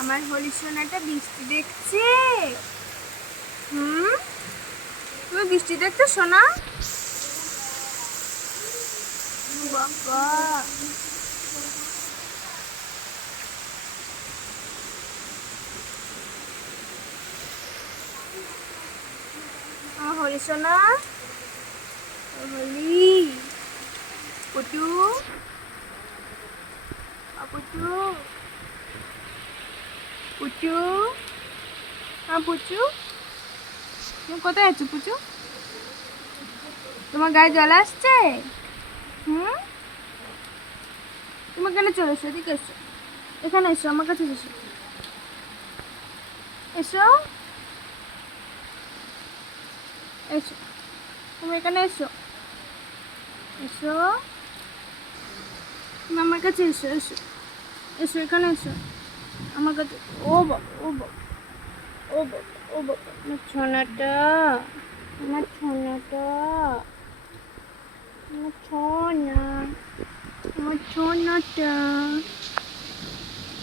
আমার হলি সোনাটা বৃষ্টি দেখছে। তুমি বৃষ্টি দেখছো সোনা? বাবা, আমার হলি সোনা, হলি পুটু, পুটু, পুচু, পুচু, তুমি কোথায় আছো পুচু? তোমার গায়ে জল আসছে? তুমি এখানে চলে এসো, এদিকে এসো, এখানে এসো, আমার কাছে এসো, এসো, এসো, তুমি এখানে এসো, এসো, তুমি আমার কাছে এসো, এসো, এসো, এখানে এসো আমার কাছে। ও বাবা, ও বাবা, ও বাবা, ও বাবা, আমার সোনাটা, আমার সোনাটা, আমার সোনা, আমার সোনাটা,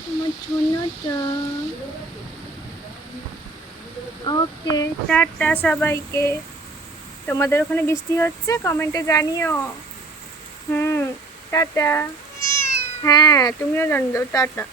আমার সোনাটা। ওকে, টাটা সবাইকে। তোমাদের ওখানে বৃষ্টি হচ্ছে কমেন্টে জানিও। টাটা। হ্যাঁ, তুমিও জানিও, টাটা।